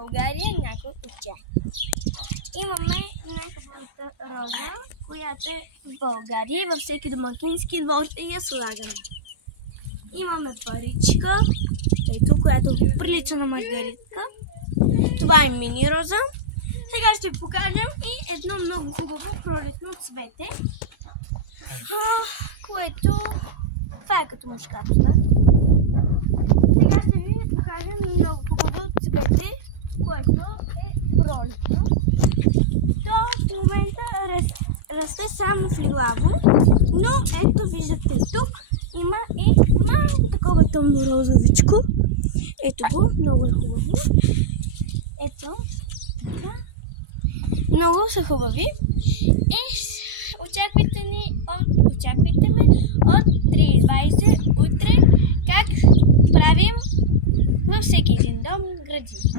България някой от тях. Имаме най-хубавата роза, която е в България. Във всеки домакински двор я слагаме. Имаме паричка, ето, която прилича на маргаритка. Това е мини роза. Сега ще ви покажем и едно много хубаво пролетно цвете, което това е като мушкатата. Сега ще ви покажем много хубаво цвете, което е пролетно. То в момента расте само в лилаво, но ето виждате тук има и малко такова тъмно розовичко. Ето го, много е хубаво. Ето, така. Много са хубави. И очаквайте ме от 3:20 утре как правим във всеки един дом градини.